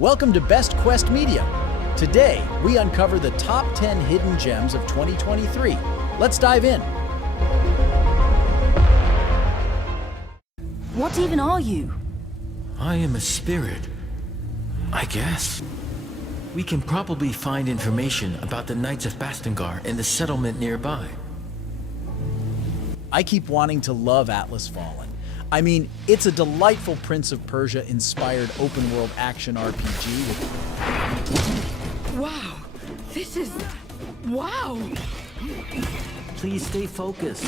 Welcome to Best Quest Media. Today, we uncover the top 10 hidden gems of 2023. Let's dive in. What even are you? I am a spirit, I guess. We can probably find information about the Knights of Bastengar in the settlement nearby. I keep wanting to love Atlas Fallen. I mean, it's a delightful Prince of Persia-inspired open-world action RPG with... Wow, this is... wow! Please stay focused.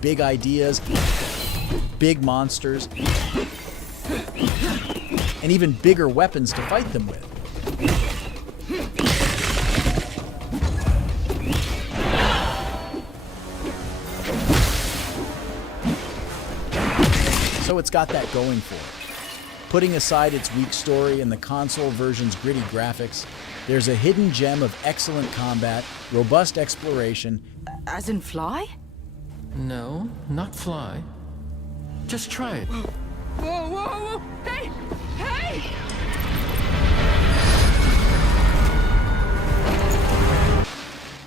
big ideas, big monsters, and even bigger weapons to fight them with. So it's got that going for it. Putting aside its weak story and the console version's gritty graphics, there's a hidden gem of excellent combat, robust exploration. As in fly? No, not fly. Just try it. Whoa, whoa, whoa! Hey! Hey!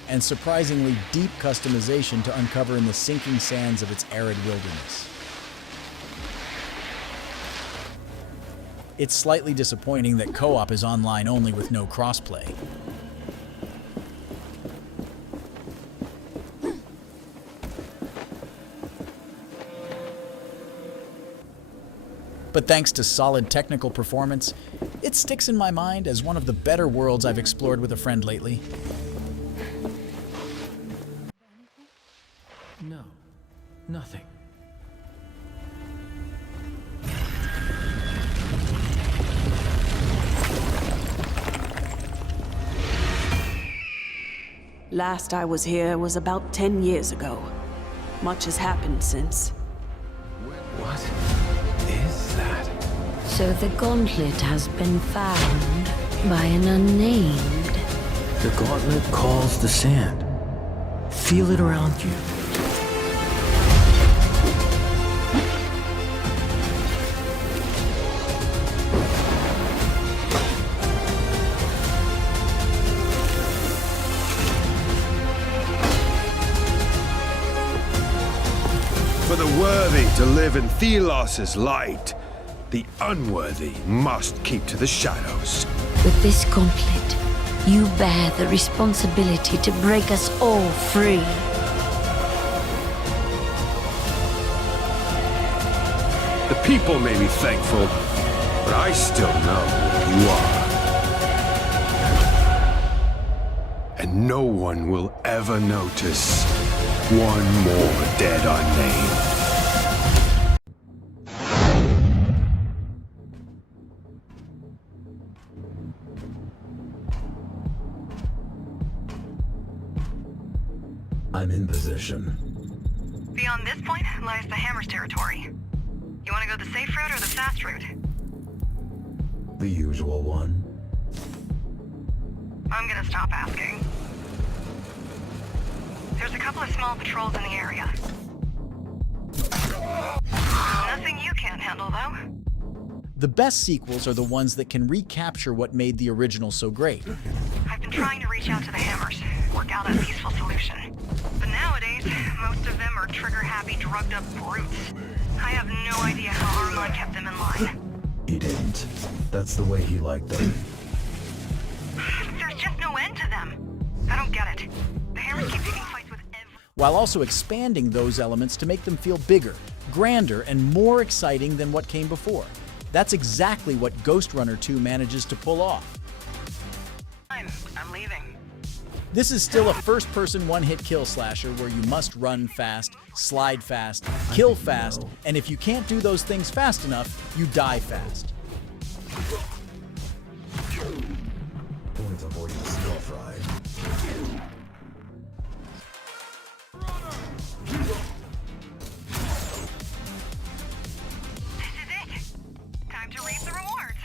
And surprisingly deep customization to uncover in the sinking sands of its arid wilderness. It's slightly disappointing that co-op is online only with no crossplay. But thanks to solid technical performance, it sticks in my mind as one of the better worlds I've explored with a friend lately. No, nothing. Last I was here was about 10 years ago. Much has happened since. What is that? So the gauntlet has been found by an unnamed. The gauntlet calls the sand. Feel it around you. For the worthy to live in Thelos' light, the unworthy must keep to the shadows. With this gauntlet, you bear the responsibility to break us all free. The people may be thankful, but I still know who you are. And no one will ever notice one more dead unnamed. I'm in position. Beyond this point lies the Hammer's territory. You want to go the safe route or the fast route? The usual one. I'm gonna stop asking. There's a couple of small patrols in the area. Nothing you can't handle, though. The best sequels are the ones that can recapture what made the original so great. I've been trying to reach out to the Hammers, work out a peaceful solution. But nowadays, most of them are trigger-happy, drugged-up brutes. I have no idea how Armand kept them in line. He didn't. That's the way he liked them. There's just no end to them. I don't get it. The Hammers keep picking fights with every... While also expanding those elements to make them feel bigger, grander, and more exciting than what came before. That's exactly what Ghost Runner 2 manages to pull off. I'm leaving. This is still a first-person one-hit kill slasher where you must run fast, slide fast, kill fast, and if you can't do those things fast enough, you die fast. Only to avoid the snow fry. This is it. Time to reap the rewards.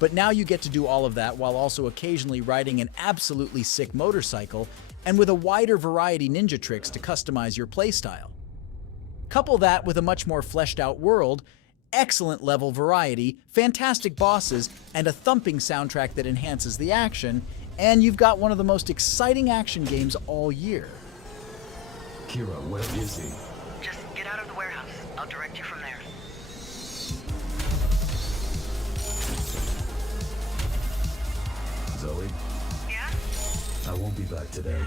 But now you get to do all of that while also occasionally riding an absolutely sick motorcycle and with a wider variety ninja tricks to customize your playstyle. Couple that with a much more fleshed out world, excellent level variety, fantastic bosses, and a thumping soundtrack that enhances the action, and you've got one of the most exciting action games all year. Kira, where is he? Just get out of the warehouse. I'll direct you from there. Zoe, Yeah? I won't be back today.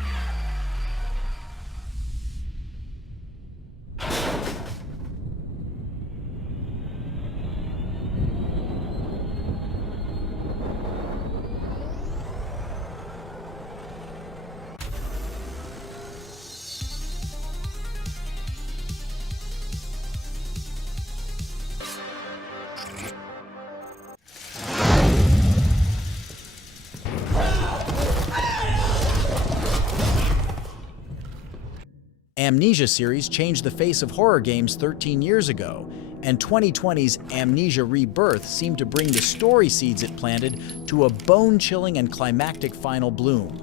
Amnesia series changed the face of horror games 13 years ago, and 2020's Amnesia Rebirth seemed to bring the story seeds it planted to a bone-chilling and climactic final bloom.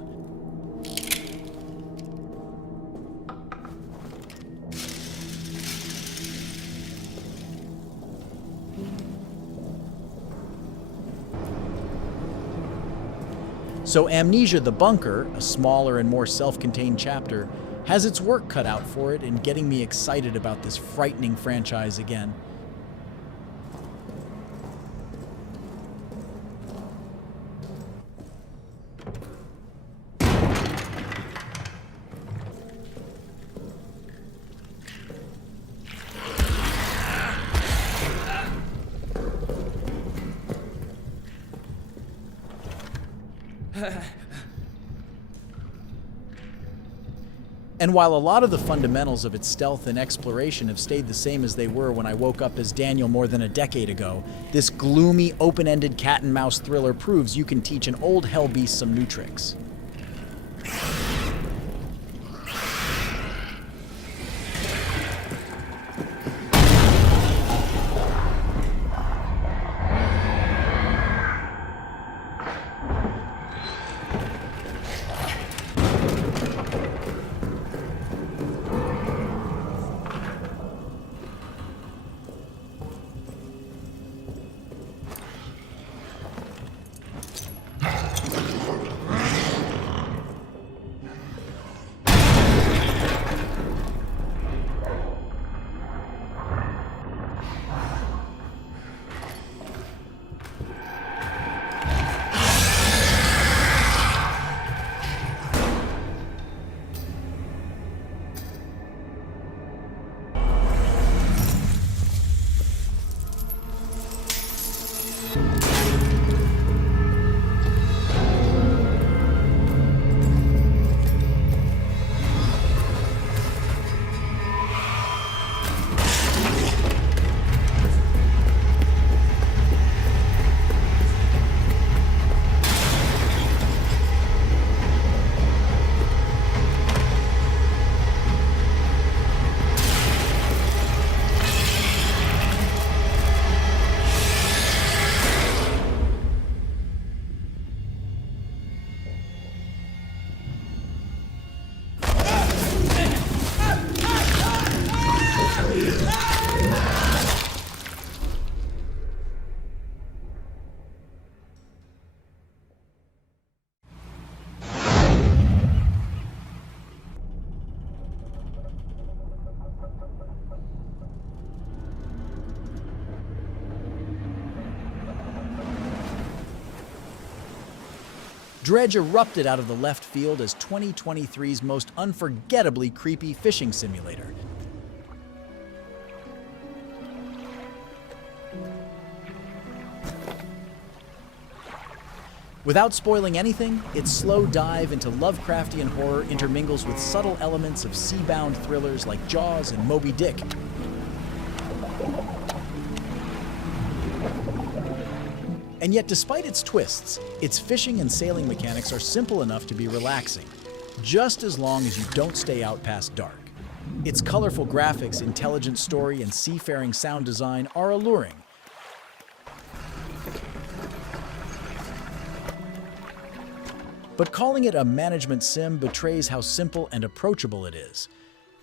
So Amnesia the Bunker, a smaller and more self-contained chapter, has its work cut out for it in getting me excited about this frightening franchise again. And while a lot of the fundamentals of its stealth and exploration have stayed the same as they were when I woke up as Daniel more than a decade ago, this gloomy, open-ended cat-and-mouse thriller proves you can teach an old hell beast some new tricks. Dredge erupted out of the left field as 2023's most unforgettably creepy fishing simulator. Without spoiling anything, its slow dive into Lovecraftian horror intermingles with subtle elements of sea-bound thrillers like Jaws and Moby Dick. And yet, despite its twists, its fishing and sailing mechanics are simple enough to be relaxing, just as long as you don't stay out past dark. Its colorful graphics, intelligent story, and seafaring sound design are alluring. But calling it a management sim betrays how simple and approachable it is.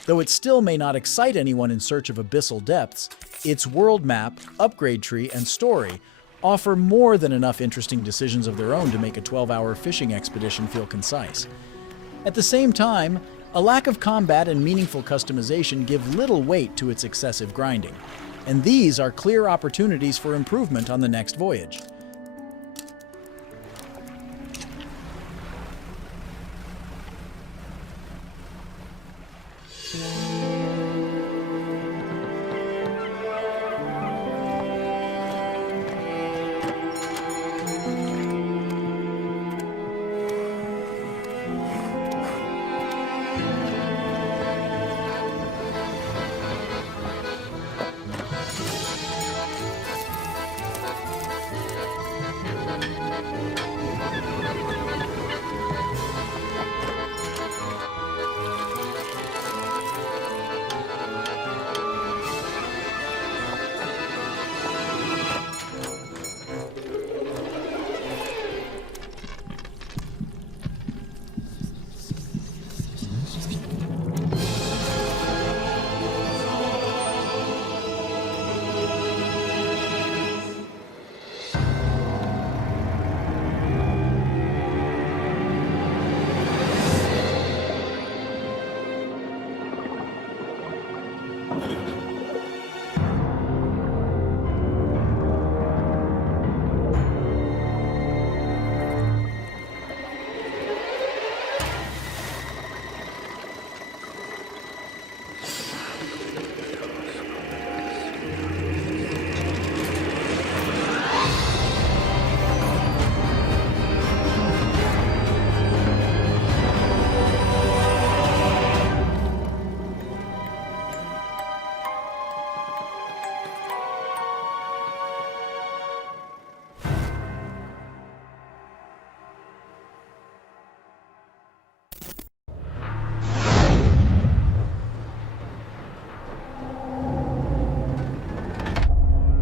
Though it still may not excite anyone in search of abyssal depths, its world map, upgrade tree, and story offer more than enough interesting decisions of their own to make a 12-hour fishing expedition feel concise. At the same time, a lack of combat and meaningful customization give little weight to its excessive grinding, and these are clear opportunities for improvement on the next voyage.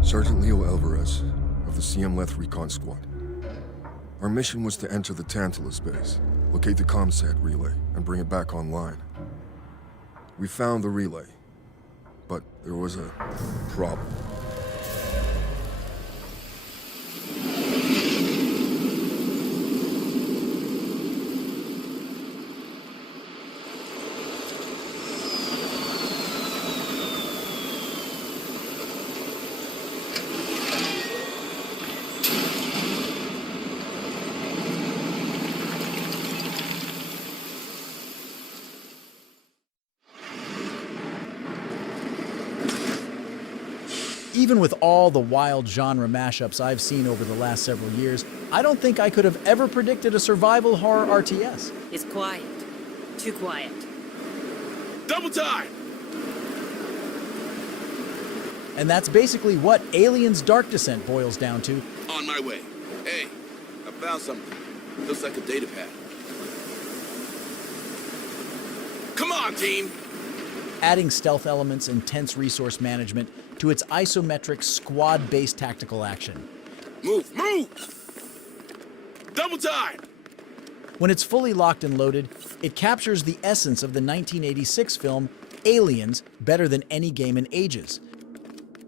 Sergeant Leo Alvarez of the CM Leth Recon Squad. Our mission was to enter the Tantalus base, locate the ComSat relay, and bring it back online. We found the relay, but there was a problem. Even with all the wild genre mashups I've seen over the last several years, I don't think I could have ever predicted a survival horror RTS. It's quiet. Too quiet. Double time! And that's basically what Aliens Dark Descent boils down to. On my way. Hey, I found something. Looks like a data pad. Come on, team! Adding stealth elements and tense resource management to its isometric squad-based tactical action. Move, move! Double time! When it's fully locked and loaded, it captures the essence of the 1986 film Aliens better than any game in ages.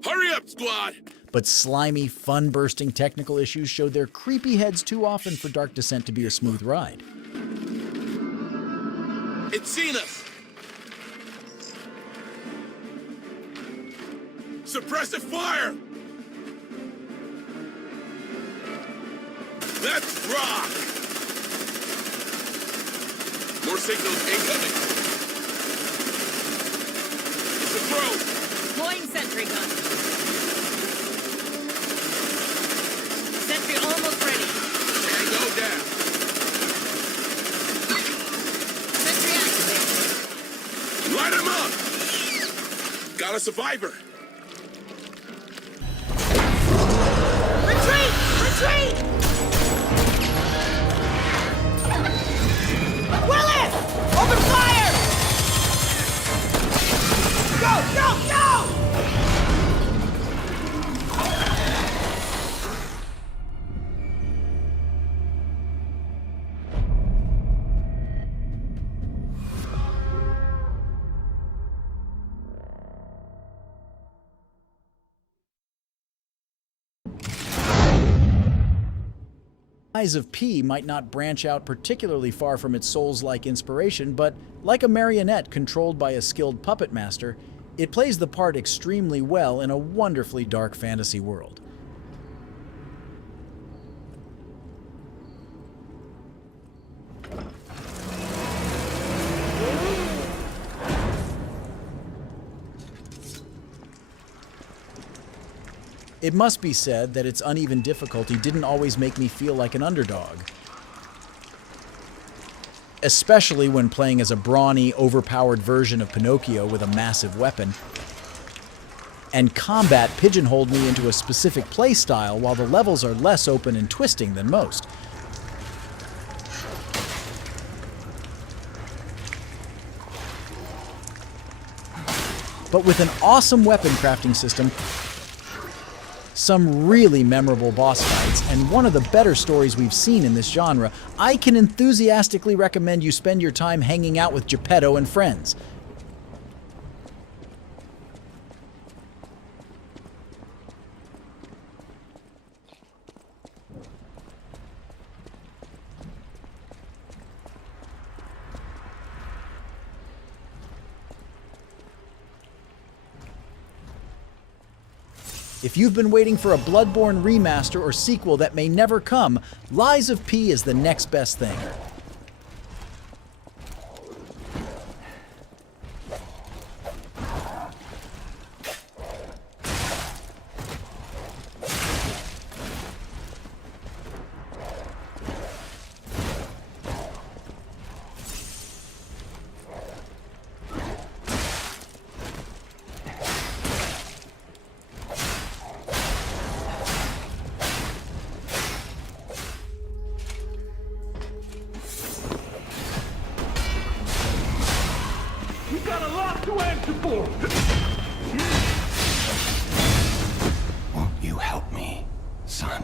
Hurry up, squad! But slimy, fun-bursting technical issues showed their creepy heads too often for Dark Descent to be a smooth ride. It's seen us! Suppressive fire! Let's rock! More signals incoming. It's a throw! Deploying sentry gun. Sentry almost ready. Tango down. Sentry activated. Light him up! Got a survivor. Retreat! Retreat! Willis! Open fire! Go! Go! Go! Lies of P might not branch out particularly far from its Souls-like inspiration, but like a marionette controlled by a skilled puppet master, it plays the part extremely well in a wonderfully dark fantasy world. It must be said that its uneven difficulty didn't always make me feel like an underdog. Especially when playing as a brawny, overpowered version of Pinocchio with a massive weapon. And combat pigeonholed me into a specific playstyle while the levels are less open and twisting than most. But with an awesome weapon crafting system, some really memorable boss fights, and one of the better stories we've seen in this genre, I can enthusiastically recommend you spend your time hanging out with Geppetto and friends. If you've been waiting for a Bloodborne remaster or sequel that may never come, Lies of P is the next best thing. Won't you help me, son?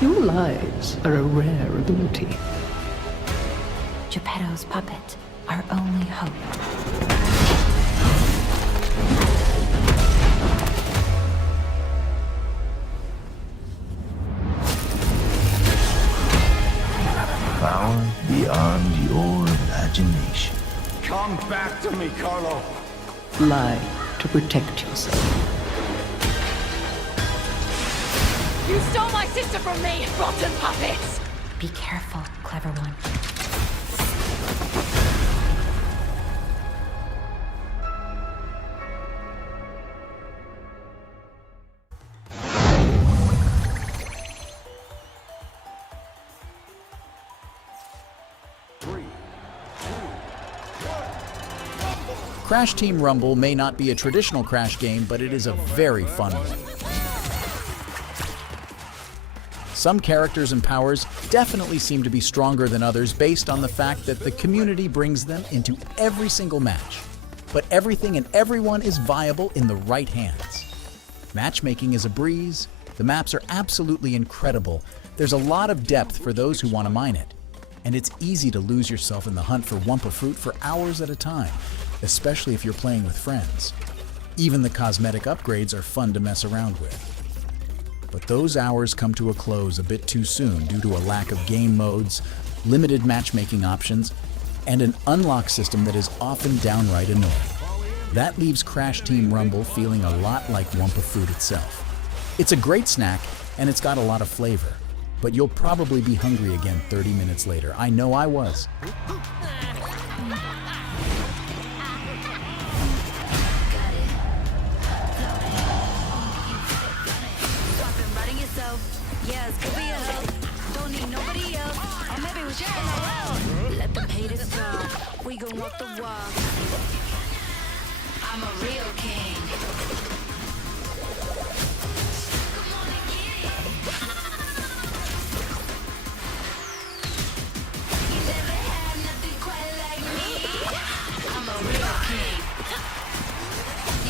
Your lies are a rare ability. Geppetto's puppet, our only hope. Power beyond your imagination. Come back to me, Carlo. Lie to protect yourself. You stole my sister from me, rotten puppets! Be careful, clever one. Crash Team Rumble may not be a traditional Crash game, but it is a very fun one. Some characters and powers definitely seem to be stronger than others based on the fact that the community brings them into every single match. But everything and everyone is viable in the right hands. Matchmaking is a breeze, the maps are absolutely incredible, there's a lot of depth for those who want to mine it, and it's easy to lose yourself in the hunt for Wumpa Fruit for hours at a time, especially if you're playing with friends. Even the cosmetic upgrades are fun to mess around with. But those hours come to a close a bit too soon due to a lack of game modes, limited matchmaking options, and an unlock system that is often downright annoying. That leaves Crash Team Rumble feeling a lot like Wumpa Fruit itself. It's a great snack, and it's got a lot of flavor, but you'll probably be hungry again 30 minutes later. I know I was. Yes, could be a help. Don't need nobody else. Or maybe we share my world. Let them haters talk. We gon' walk the walk. I'm a real king. Come on and get it. You never had nothing quite like me. I'm a real king.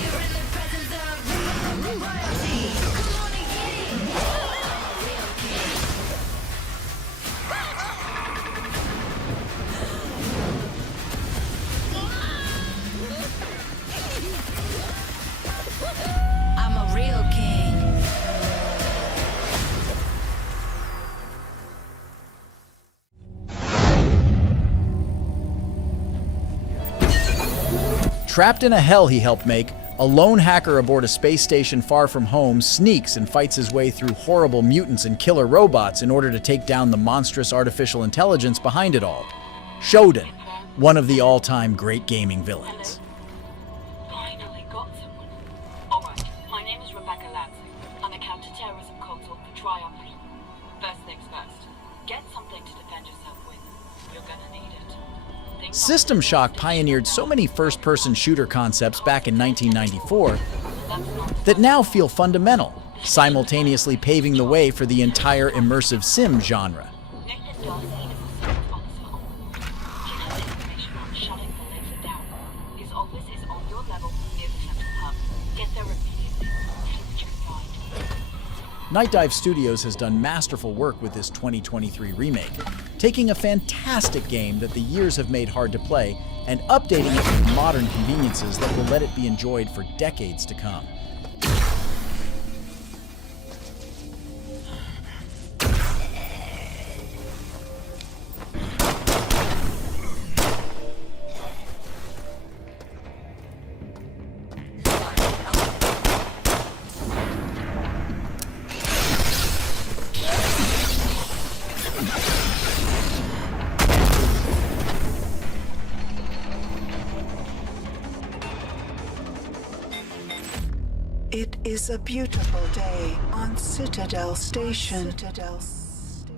You're in the presence of royalty. Come on and get it. Ah! Trapped in a hell he helped make, a lone hacker aboard a space station far from home sneaks and fights his way through horrible mutants and killer robots in order to take down the monstrous artificial intelligence behind it all. Shodan, one of the all-time great gaming villains. Finally got someone. Alright, my name is Rebecca Lansing. I'm a counter-terrorism consult for Triumph. First things first, get something to defend yourself with. You're gonna need it. System Shock pioneered so many first-person shooter concepts back in 1994 that now feel fundamental, simultaneously paving the way for the entire immersive sim genre. Nathan Darcy is assault on his phone. He has information on shutting the laser down. His office is on your level near the central hub. Get there immediately. See what you can find. Night Dive Studios has done masterful work with this 2023 remake, taking a fantastic game that the years have made hard to play and updating it with modern conveniences that will let it be enjoyed for decades to come. It is a beautiful day on Citadel Station.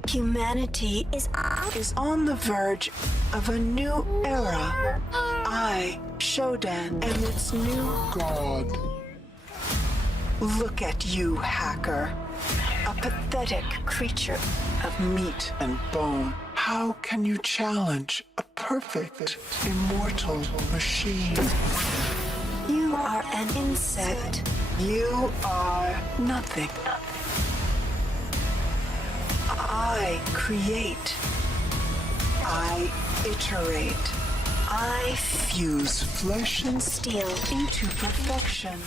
Humanity is on the verge of a new era. I, Shodan, am its new god. Look at you, hacker. A pathetic creature of meat and bone. How can you challenge a perfect, immortal machine? You are an insect. You are nothing. I create. I iterate. I fuse flesh and steel into perfection.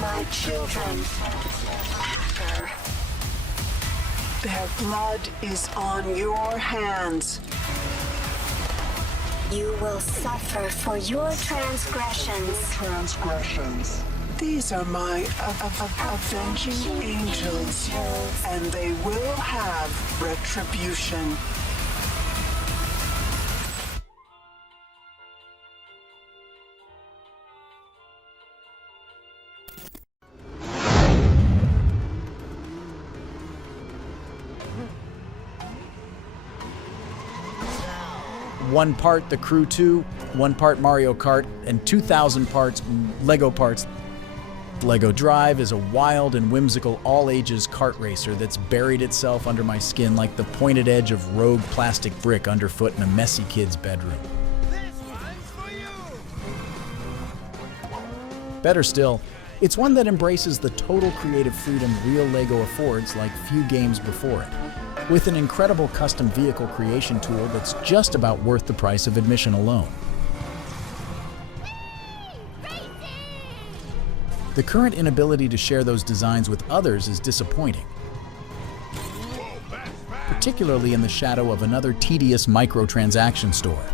My children, hacker. Their blood is on your hands. You will suffer for your transgressions. These are my avenging angels, and they will have retribution. One part The Crew 2, one part Mario Kart, and 2,000 parts Lego parts. Lego Drive is a wild and whimsical all-ages kart racer that's buried itself under my skin like the pointed edge of rogue plastic brick underfoot in a messy kid's bedroom. Better still, it's one that embraces the total creative freedom real Lego affords like few games before it, with an incredible custom vehicle creation tool that's just about worth the price of admission alone. The current inability to share those designs with others is disappointing, particularly in the shadow of another tedious microtransaction store.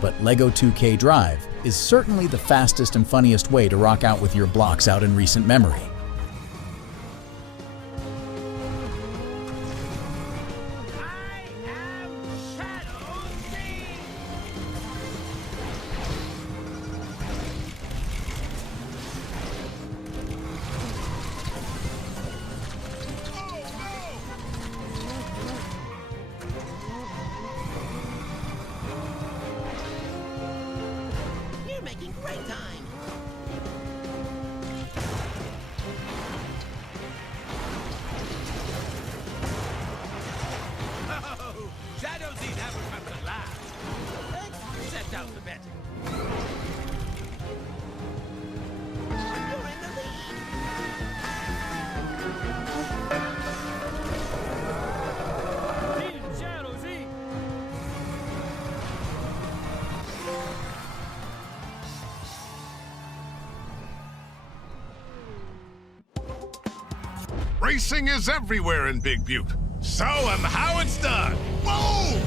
But LEGO 2K Drive is certainly the fastest and funniest way to rock out with your blocks out in recent memory. Racing is everywhere in Big Butte. Show them how it's done. Boom!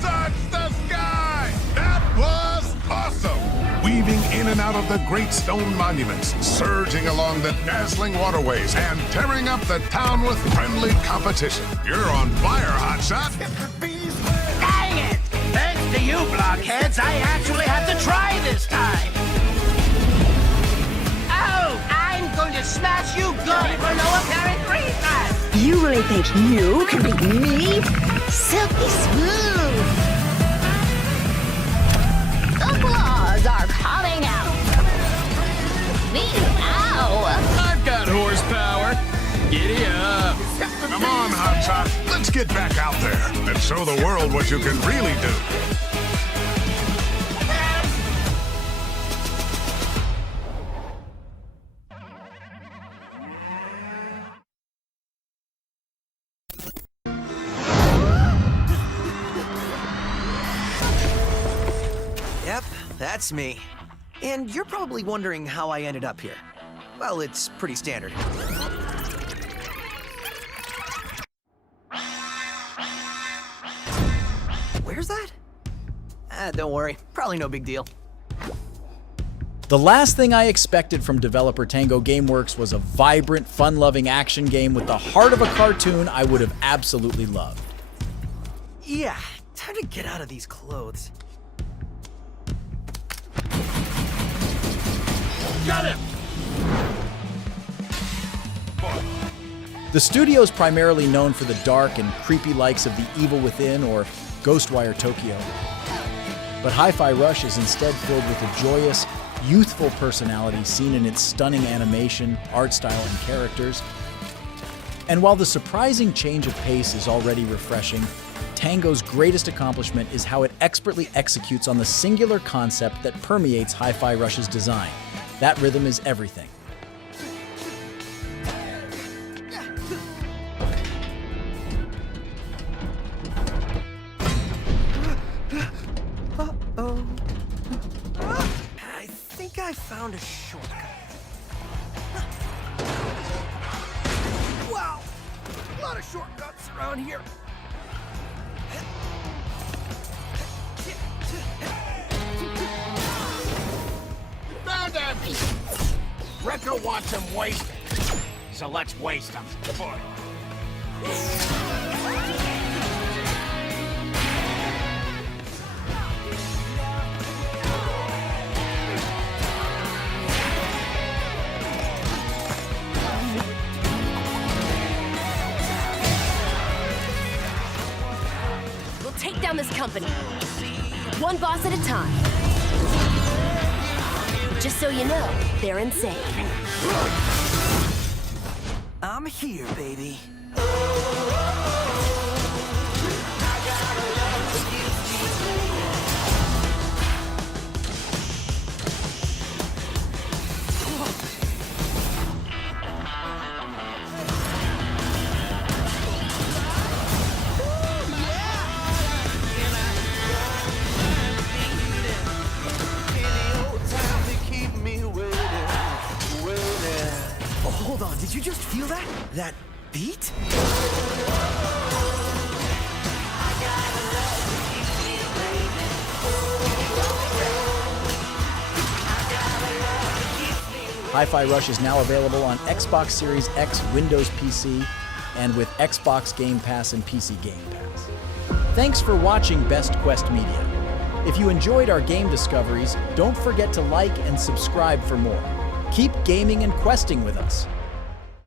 Touch the sky! That was awesome! Weaving in and out of the great stone monuments, surging along the dazzling waterways, and tearing up the town with friendly competition. You're on fire, Hotshot! Dang it! Thanks to you, blockheads, I actually have to try this time! Oh, I'm going to smash you good for no apparent reason! You really think you can beat me? Silky smooth! The claws are coming out! Meow! I've got horsepower! Giddy up! Come on, Hotshot, let's get back out there and show the world what you can really do! Yep, that's me. And you're probably wondering how I ended up here. Well, it's pretty standard. Where's that? Don't worry. Probably no big deal. The last thing I expected from developer Tango Gameworks was a vibrant, fun-loving action game with the heart of a cartoon I would have absolutely loved. Yeah, time to get out of these clothes. Got him! The studio is primarily known for the dark and creepy likes of The Evil Within or Ghostwire Tokyo. But HIFI Rush is instead filled with a joyous, youthful personality seen in its stunning animation, art style, and characters. And while the surprising change of pace is already refreshing, Tango's greatest accomplishment is how it expertly executes on the singular concept that permeates HIFI Rush's design. That rhythm is everything. Uh-oh. I think I found a shortcut. Wow! A lot of shortcuts around here. Found him! Wrecker wants him wasted, so let's waste him. Boy. We'll take down this company, one boss at a time. Just so you know, they're insane. I'm here, baby. Hold on, did you just feel that? That beat? HIFI Rush is now available on Xbox Series X, Windows PC, and with Xbox Game Pass and PC Game Pass. Thanks for watching Best Quest Media. If you enjoyed our game discoveries, don't forget to like and subscribe for more. Keep gaming and questing with us.